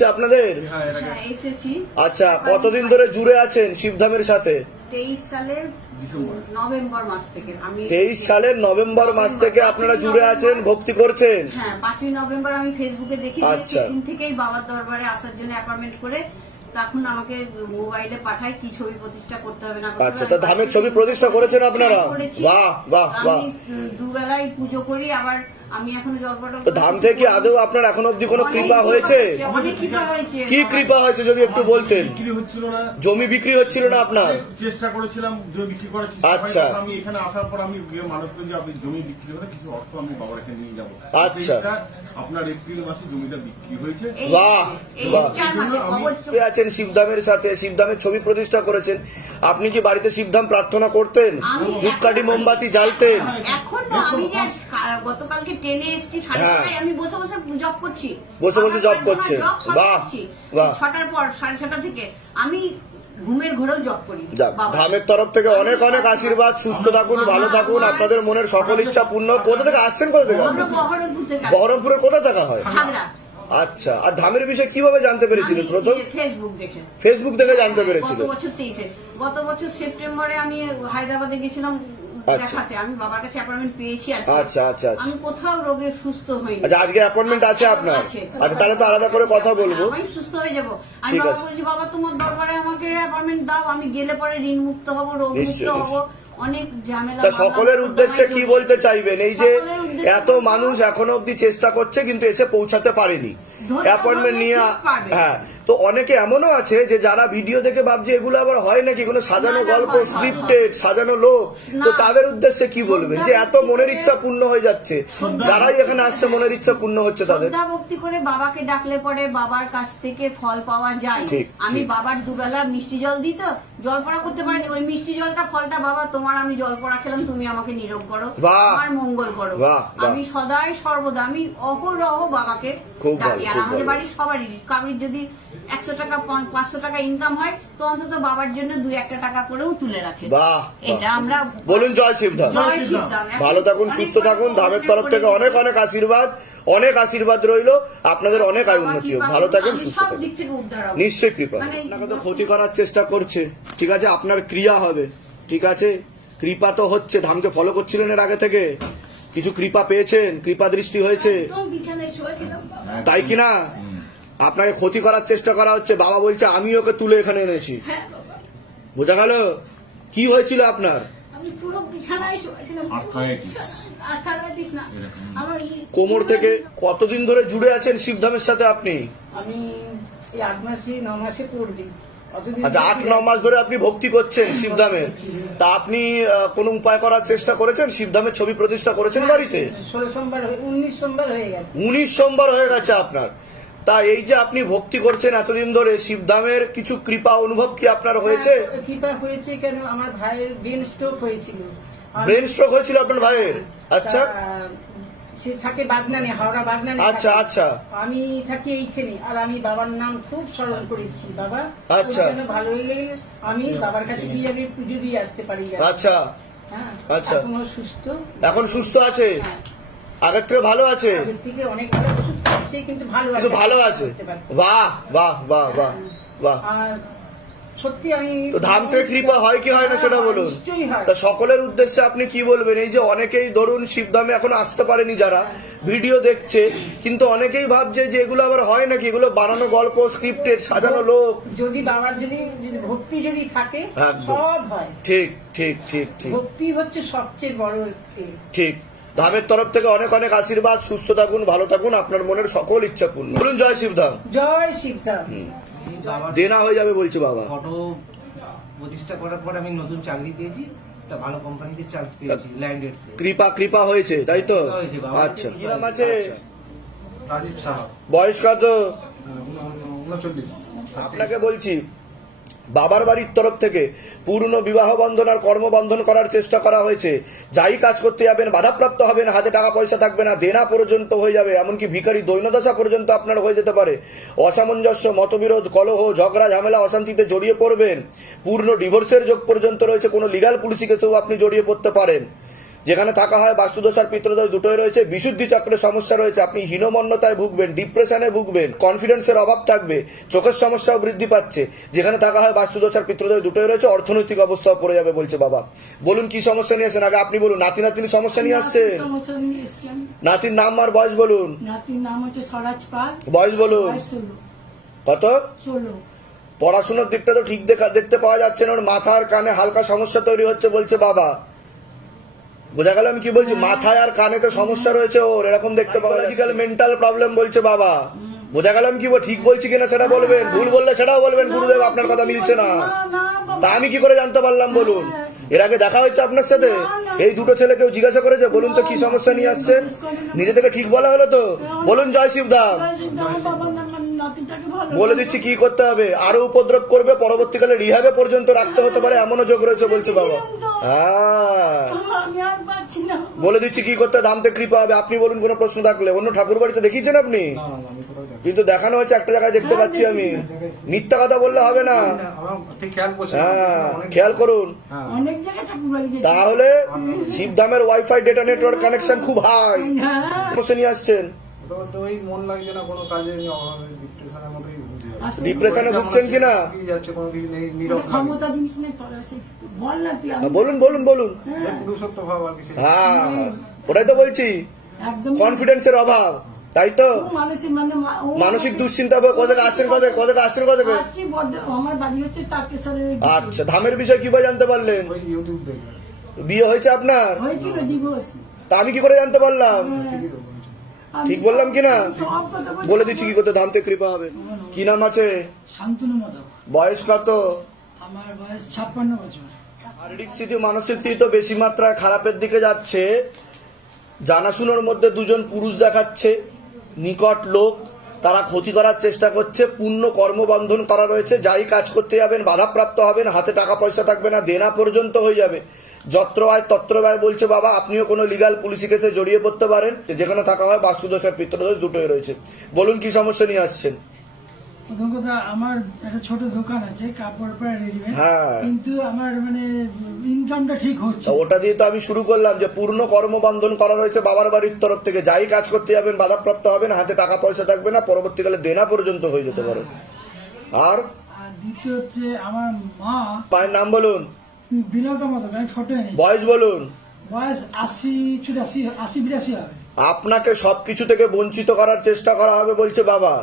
এসছে আপনাদের? আচ্ছা, কতদিন ধরে জুড়ে আছেন শিবধামের সাথে? 23 সালের নভেম্বর মাস থেকে। 23 সালের নভেম্বর মাস থেকে আপনারা জুড়ে আছেন, ভক্তি করছেন? হ্যাঁ, 5ই নভেম্বর আমি ফেসবুকে দেখি, সেদিন থেকেই বাবার দরবারে আসার জন্য অ্যাপয়েন্টমেন্ট করে তখন আমাকে মোবাইলে পাঠায় কি ছবি প্রতিষ্ঠা করতে হবে না। আচ্ছা, তো ধামের ছবি প্রতিষ্ঠা করেছেন আপনারা? বাহ বাহ বাহ। দুবেলায় পুজো করি, আবার আমি এখন জলপটা। তো ধাম থেকে আদৌ আপনার এখন অব্দি কোনো কৃপা হয়েছে? কি কৃপা হয়েছে যদি একটু বলতেন? জমি বিক্রি হচ্ছিল না আপনার? চেষ্টা করেছিলাম জমি বিক্রি করার। আচ্ছা, আমি এখানে আসার পর আমি মানুষ করি যে আপনি জমি বিক্রি করে কিছু অর্থ আমি বাবার এখানে নিয়ে যাবো। আচ্ছা, আপনার এপ্রিল মাসে জমিটা বিক্রি হয়েছে। বাহ বাহ। আছেন শিবধামের সাথে, শিবধামের ছবি প্রতিষ্ঠা করেছেন। আপনি কি বাড়িতে শিবধাম প্রার্থনা করতেন? ধূপকাঠি মোমবাতি জ্বালতেন? এখন আমি গতকালকে ট্রেনে এসেছি, আমি বসে বসে জব করছি। বসে বসে জব করছেন? বাহ বাহ। 6টার পর 6:30 থেকে আমি ঘুমের ঘরেও জব করি। ধামের তরফ থেকে অনেক অনেক আশীর্বাদ। সুস্থ থাকুন, ভালো থাকুন, আপনাদের মনের সকল ইচ্ছা পূর্ণ। কোথা থেকে আসছেন? কোথা থেকে? বহরমপুরের কোথা থেকে হয়? আচ্ছা, আর ধামের বিষয়ে কিভাবে জানতে পেরেছিলেন? প্রথম ফেসবুক দেখে জানতে পেরেছিলেন? গত বছর সেপ্টেম্বরে আমি হায়দ্রাবাদে গেছিলাম দেখাতে, আমি বাবার কাছে অ্যাপয়েন্টমেন্ট পেয়েছি। আচ্ছা আচ্ছা, আমি কোথাও রোগে সুস্থ হইনি। আচ্ছা, আজকে অ্যাপয়েন্টমেন্ট আছে আপনার? আচ্ছা, তাহলে তো আলাদা করে কথা বলবো। আমি সুস্থ হয়ে যাবো। আমি বাবা বলছি, বাবা তোমার দরবারে আমাকে অ্যাপয়েন্টমেন্ট দাও, আমি গেলে পরে ঋণ মুক্ত হবো, রোগ মুক্ত হবো। অনেক ঝামেলা। সকলের উদ্দেশ্যে কি বলতে চাইবেন? এই যে এত মানুষ এখনো অব্দি চেষ্টা করছে কিন্তু এসে পৌঁছাতে পারেনি অ্যাপয়েন্টমেন্ট নিয়ে। হ্যাঁ, তো অনেকে এমনও আছে যে যারা ভিডিও দেখে ভাবছে এগুলো আবার হয় নাকি, কোনো সাজানো গল্প, স্ক্রিপ্টেড, সাজানো লোক। তো তাদের উদ্দেশ্যে কি বলবেন যে এত মনের ইচ্ছা পূর্ণ হয়ে যাচ্ছে? যারাই এখানে আসছে মনের ইচ্ছা পূর্ণ হচ্ছে তাদের। শ্রদ্ধা ভক্তি করে বাবাকে ডাকলে পরে বাবার কাছ থেকে ফল পাওয়া যায়। আমি বাবার দুবেলা মিষ্টি জল দিত, জল পড়া করতে পারিনি, ওই মিষ্টি জলটা ফলটা বাবা তোমার, আমি জল পড়া খেলাম, তুমি আমাকে নিরোগ করো, আমার মঙ্গল করো। আমি সদাই সর্বদা আমি অহরহ বাবাকে ডাকি। আর আমাদের বাড়ির সবারই কারোর যদি 100 টাকা 500 টাকা ইনকাম হয় তো অন্তত বাবার জন্য 2-1 টাকা করেও তুলে রাখে। এটা আমরা বলুন জয় শিবধাম। ভালো থাকুন, সুস্থ থাকুন। ধামের তরফ থেকে অনেক অনেক আশীর্বাদ, অনেক আশীর্বাদ রইল। আপনাদের অনেক আয় উন্নতি হোক। ভালো থাকেন, সুস্থ থাকুন। নিশ্চয়ই কৃপা। আপনাকে তো ক্ষতি করার চেষ্টা করছে, ঠিক আছে, আপনার ক্রিয়া হবে, ঠিক আছে। কৃপা তো হচ্ছে, ধামকে ফলো করছিলেন এর আগে থেকে, কিছু কৃপা পেয়েছেন, কৃপা দৃষ্টি হয়েছে, তাই কিনা? আপনাকে ক্ষতি করার চেষ্টা করা হচ্ছে। বাবা বলছে আমি ওকে তুলে এখানে এনেছি। বোঝা গেল? কি হয়েছিল আপনার? কোমর থেকে। কতদিন ধরে জুড়ে আছেন শিবধামের সাথে আপনি? আমি 8 মাসে 9 মাসে পড়বি। আচ্ছা, 8-9 মাস ধরে আপনি ভক্তি করছেন শিবধামে। তা আপনি কোন উপায় করার চেষ্টা করেছেন? শিবধামের ছবি প্রতিষ্ঠা করেছেন বাড়িতে? 19 সোমবার হয়ে গেছে। 19 সোমবার হয়ে গেছে আপনার। তা এই যে আপনি ভক্তি করছেন এতদিন ধরে, শিবধামের কিছু কৃপা অনুভব কি আপনার হয়েছে? কৃপা হয়েছে কেন, আমার ভাইয়ের ব্রেন স্ট্রোক হয়েছিল। ব্রেন স্ট্রোক হয়েছিল আপনার ভাইয়ের? আচ্ছা, সে থাকে বাগনানে, হাওড়া বাগনানে। আচ্ছা আচ্ছা। আমি থাকি এইখানে, আর আমি বাবার নাম খুব স্মরণ করেছি। বাবা আচ্ছা, ভালো হয়ে গেলে আমি বাবার কাছে গিয়ে আমি পুজো দিয়ে আসতে পারি। আচ্ছা হ্যাঁ, আচ্ছা। সুস্থ, এখন সুস্থ আছে? আগের থেকে ভালো আছে? আগের থেকে অনেক ভালো, ওষুধ খাচ্ছে কিন্তু ভালো আছে। বাহ বাহ বাহ বাহ বাহ। সত্যি আমি ধাম থেকে কৃপা হয় কি হয় না সেটা বলুন। তা সকলের উদ্দেশ্যে আপনি কি বলবেন? এই যে অনেকেই ধরুন শিবধামে এখন আসতে পারেনি, যারা ভিডিও দেখছে, কিন্তু অনেকেই ভাবছে যে এগুলো আবার হয় নাকি, এগুলো বানানো গল্প, স্ক্রিপ্টেড, সাজানো লোক। যদি বাবার যদি ভক্তি যদি থাকে সব হয়। ঠিক ঠিক ঠিক ঠিক। ভক্তি হচ্ছে সবচেয়ে বড়। ঠিক। ধামের তরফ থেকে অনেক অনেক আশীর্বাদ। সুস্থ থাকুন, ভালো থাকুন, আপনার মনের সকল ইচ্ছা পূর্ণ। বলুন জয় শিবধাম। জয় শিবধাম। দেনা হয়ে যাবে বলছে বাবা। ফটো প্রতিষ্ঠা করার পর আমি নতুন চাকরি পেয়েছি, একটা ভালো কোম্পানিতে চান্স পেয়েছি, ল্যান্ডেডস। কৃপা হয়েছে, তাই তো? আচ্ছা, কি নাম আছে? রাজীব সাহা। বয়স কত? 39। আপনাকে বলছি, বাবার বাড়ির তরফ থেকে পূর্ণ বিবাহ বন্ধন আর কর্মবন্ধন করার চেষ্টা করা হয়েছে। যাই কাজ করতে যাবেন বাধাপ্রাপ্ত হবেন, হাতে টাকা পয়সা থাকবে না, দেনা পর্যন্ত হয়ে যাবে, এমনকি ভিখারি দৈন্যদশা পর্যন্ত আপনার হয়ে যেতে পারে। অসামঞ্জস্য, মতবিরোধ, কলহ, ঝগড়া, ঝামেলা, অশান্তিতে জড়িয়ে পড়বেন। পূর্ণ ডিভোর্সের যোগ পর্যন্ত রয়েছে, কোনো লিগাল পুলিশি কেসেও আপনি জড়িয়ে পড়তে পারেন। যেখানে থাকা হয় বাস্তুদোষ আর পিতৃদোষ দুটোই রয়েছে, বিশুদ্ধি চক্রের সমস্যা রয়েছে, আপনি হীনমন্যতায় ভুগবেন, ডিপ্রেশনে ভুগবেন, কনফিডেন্সের অভাব থাকবে, চোখের সমস্যাও বৃদ্ধি পাচ্ছে। যেখানে থাকা হয় বাস্তুদোষ আর পিতৃদোষ দুটোই রয়েছে, অর্থনৈতিক অবস্থাও পড়ে যাবে বলছে বাবা। বলুন কি সমস্যা নিয়ে আসছেন, আগে আপনি বলুন। নাতি নাতির সমস্যা নিয়ে আসছেন? সমস্যা নিয়ে এসেছিলাম। নাতির নাম আর বয়স বলুন। নাতির নাম হচ্ছে স্বরাজ পাল, বয়স বলুন। বয়স 16। কত? 16। পড়াশোনার দিকটা তো ঠিক দেখতে পাওয়া যাচ্ছে না, ওর মাথার কানে হালকা সমস্যা তৈরি হচ্ছে বলছে বাবা। বোঝা গেল আমি কি বলছি? মাথায় আর কানে তো সমস্যা রয়েছে ওর, এরকম দেখতে পাওয়া যাচ্ছে। মেন্টাল প্রবলেম বলছে বাবা। বোঝা গেল আমি কি ঠিক বলছি কিনা সেটা বলবেন, ভুল বললে সেটাও বলবেন। গুরুদেব আপনার কথা মিলছে না, তা আমি কি করে জানতে পারলাম বলুন? এর আগে দেখা হয়েছে আপনার সাথে? এই দুটো ছেলে কেউ জিজ্ঞাসা করেছে বলুন তো কি সমস্যা নিয়ে আসছেন? নিজে থেকে ঠিক বলা হলো তো? বলুন জয় শিবধাম। বলে দিচ্ছি কি করতে হবে, আরো উপদ্রব করবে, পরবর্তীকালে রিহাবে পর্যন্ত রাখতে হতে পারে, এমনও যোগ রয়েছে বলছে বাবা। হ্যাঁ, বলে দিচ্ছি কি করতে, দামতে কৃপা হবে। আপনি বলুন কোনো প্রশ্ন থাকলে। অন্য ঠাকুর বাড়িতে দেখিয়েছেন আপনি? কিন্তু দেখানো হচ্ছে একটা জায়গায় দেখতে পাচ্ছি আমি। মিথ্যা কথা বললে হবে না। হ্যাঁ, খেয়াল করুন। তাহলে শিবধামের ওয়াইফাই ডেটা নেটওয়ার্ক কানেকশন খুব হাই। বসে নিয়ে আসছেন, ডিপ্রেশনে ভুগছেন কিনা? বলুন বলুন বলুন। হ্যাঁ, ওটাই তো বলছি, কনফিডেন্সের অভাব, তাই তো? মানসিক দুশ্চিন্তা কোথায় আসছেন, কোথায় আসছেন? আচ্ছা, ধামের বিষয় কিভাবে জানতে পারলেন? বিয়ে হয়েছে আপনার? তা আমি কি করে জানতে পারলাম? ঠিক বললাম কিনা? বলে দিচ্ছি কি করতে, ধামতে কৃপা হবে। কি নাম আছে? শান্তনু মাধব। বয়স কত? আমার বয়স 56 বছর। শারীরিক স্থিতি মানসিক স্থিতি তো বেশি মাত্রায় খারাপের দিকে যাচ্ছে। জানাশুনোর মধ্যে দুজন পুরুষ দেখাচ্ছে, নিকট লোক, তারা ক্ষতি করার চেষ্টা করছে। পূর্ণ কর্মবন্ধন করা রয়েছে, যাই কাজ করতে যাবেন বাধাপ্রাপ্ত হবেন, হাতে টাকা পয়সা থাকবে না, দেনা পর্যন্ত হয়ে যাবে। যত্র আয় তত্র ব্যয় বলছে বাবা। আপনিও কোনো লিগাল পুলিশি কেসে জড়িয়ে পড়তে পারেন। যেখানে থাকা হয় বাস্তুদোষ আর পিতৃদোষ দুটোই রয়েছে। বলুন কি সমস্যা নিয়ে আসছেন? প্রথম কথা, আমার একটা ছোট দোকান আছে কাপড় পরা রেডিমেড, হ্যাঁ, কিন্তু আমার মানে ইনকামটা ঠিক হচ্ছে। ওটা দিয়ে তো আমি শুরু করলাম যে পূর্ণ কর্মবন্ধন করা রয়েছে বাবার বাড়ির তরফ থেকে। যাই কাজ করতে যাবেন বাধাপ্রাপ্ত হবেন, হাতে টাকা পয়সা থাকবে না, পরবর্তীকালে দেনা পর্যন্ত হয়ে যেতে পারে। আর দ্বিতীয় হচ্ছে আমার মা। মায়ের নাম বলুন। বিনোদা মাধব, আমি ছোট। বয়স বলুন। বয়স 80-82 হবে। আপনাকে সবকিছু থেকে বঞ্চিত করার চেষ্টা করা হবে বলছে বাবা।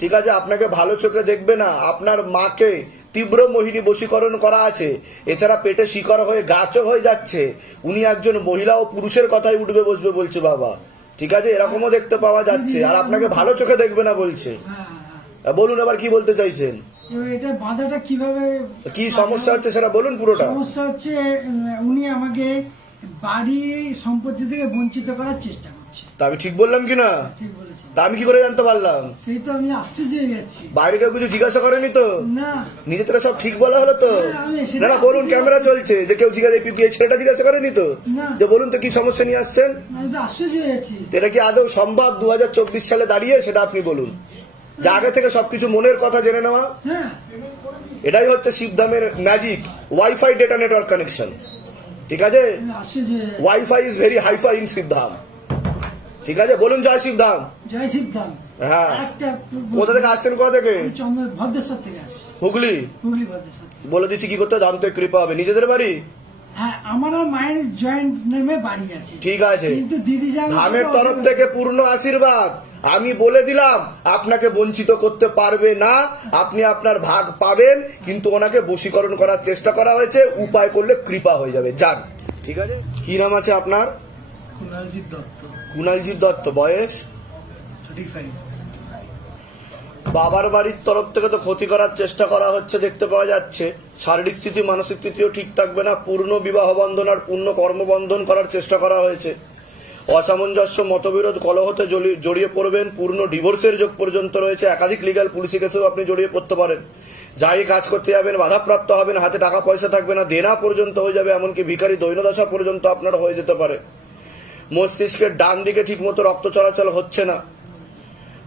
ঠিক আছে, আপনাকে ভালো চোখে দেখবে না। আপনার মাকে তীব্র মোহিনী বশীকরণ করা আছে, এছাড়া পেটে শিকড় হয়ে গাছও হয়ে যাচ্ছে। উনি একজন মহিলা ও পুরুষের কথাই উঠবে বসবে বলছে বাবা। ঠিক আছে, এরকমও দেখতে পাওয়া যাচ্ছে। আর আপনাকে ভালো চোখে দেখবে না বলছে। বলুন এবার কি বলতে চাইছেন? এটা বাধাটা কিভাবে, কি সমস্যা হচ্ছে সেটা বলুন পুরোটা। সমস্যা হচ্ছে উনি আমাকে বাড়ি সম্পত্তি থেকে বঞ্চিত করার চেষ্টা করছে। তা আমি ঠিক বললাম কিনা? ঠিক বলেছেন। তা আমি কি করে জানতে পারলাম? সেই তো আমি আশ্চর্য হয়ে যাচ্ছি। বাইরে কেউ কিছু জিজ্ঞাসা করেনি তো? না, নিজে থেকে সব ঠিক বলা হলো তো? না না, বলুন, ক্যামেরা চলছে, যে কেউ ছেলেটা জিজ্ঞাসা করেনি তো? যে বলুন তো কি সমস্যা নিয়ে আসছেন? আমি তো আশ্চর্য হয়ে যাচ্ছি। এটা কি আদৌ সম্ভব 2024 সালে দাঁড়িয়ে? সেটা আপনি বলুন, যে আগে থেকে সবকিছু মনের কথা জেনে নেওয়া। হ্যাঁ, এটাই হচ্ছে শিবধামের magic, wifi data network connection. ঠিক আছে, wifi is very hifi in Shivdham. ঠিক আছে, বলুন জয় শিবধাম। জয় শিবধাম। হ্যাঁ, কোথা থেকে আসছেন? কোথা থেকে? ভদ্রেশ্বর থেকে আসছি। হুগলি? হুগলি ভদ্রেশ্বর। বলে দিচ্ছি কি করতে, ধামতে কৃপা হবে। নিজেদের বাড়ি? হ্যাঁ, আমার মায়ের জয়েন্ট নেমে বাড়ি আছে। ঠিক আছে, কিন্তু দিদি ধামের তরফ থেকে পূর্ণ আশীর্বাদ। আমি বলে দিলাম, আপনাকে বঞ্চিত করতে পারবে না, আপনি আপনার ভাগ পাবেন। কিন্তু ওনাকে বশীকরণ করার চেষ্টা করা হয়েছে, উপায় করলে কৃপা হয়ে যাবে। যান, ঠিক আছে। কি নাম আছে আপনার? কুণালজিৎ দত্ত। কুণালজিৎ দত্ত। বয়স? 35। বাবার বাড়ির তরফ থেকে তো ক্ষতি করার চেষ্টা করা হচ্ছে দেখতে পাওয়া যাচ্ছে। শারীরিক স্থিতি মানসিক স্থিতিও ঠিক থাকবে না। পূর্ণ বিবাহ বন্ধন আর পূর্ণ কর্মবন্ধন করার চেষ্টা করা হয়েছে। অসামঞ্জস্য, মতবিরোধ, কলহতে জড়িয়ে পড়বেন। পূর্ণ ডিভোর্সের যোগ পর্যন্ত রয়েছে। একাধিক লিগাল পুলিশি কেসেও আপনি জড়িয়ে পড়তে পারেন। যাই কাজ করতে যাবেন বাধাপ্রাপ্ত হবেন, হাতে টাকা পয়সা থাকবে না, দেনা পর্যন্ত হয়ে যাবে, এমনকি ভিখারি দৈনদশা পর্যন্ত আপনার হয়ে যেতে পারে। মস্তিষ্কের ডান দিকে ঠিক মতো রক্ত চলাচল হচ্ছে না,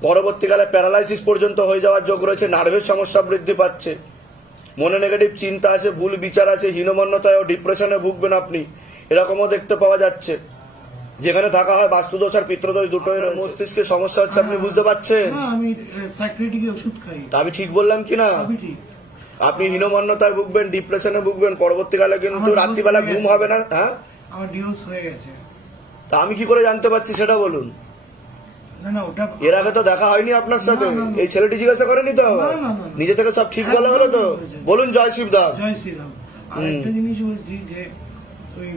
পরবর্তীকালে প্যারালাইসিস পর্যন্ত হয়ে যাওয়ার যোগ রয়েছে। নার্ভের সমস্যা বৃদ্ধি পাচ্ছে, মনে নেগেটিভ চিন্তা আছে, ভুল বিচার আছে, হীনমন্যতায় ও ডিপ্রেশনে ভুগবেন আপনি। এরকমও দেখতে পাওয়া যাচ্ছে, যেখানে থাকা হয় বাস্তুদোষ আর পিতৃদোষ দুটোই রয়েছে। মস্তিষ্কের সমস্যা হচ্ছে, আপনি বুঝতে পারছেন? হ্যাঁ, আমি সাইকিয়াট্রিকের ওষুধ খাই। তা আমি ঠিক বললাম কিনা? সবই ঠিক। আপনি হীনমন্যতায় ভুগবেন, ডিপ্রেশনে ভুগবেন, পরবর্তীকালে কিন্তু রাত্রিবেলা ঘুম হবে না। হ্যাঁ, আমার ডিভোর্স হয়ে গেছে। তা আমি কি করে জানতে পারছি সেটা বলুন? না না, ওটা এর আগে তো দেখা হয়নি আপনার সাথে। না, না, না। এই ছেলেটি জিজ্ঞাসা করেনি তো? না, না, না, না। নিজে থেকে সব ঠিক বলা হলো তো? একদম ঠিক বলেছেন। বলুন জয় শিবদাস। জয় শ্রীরাম। আর একটা জিনিস বলছি যে ওই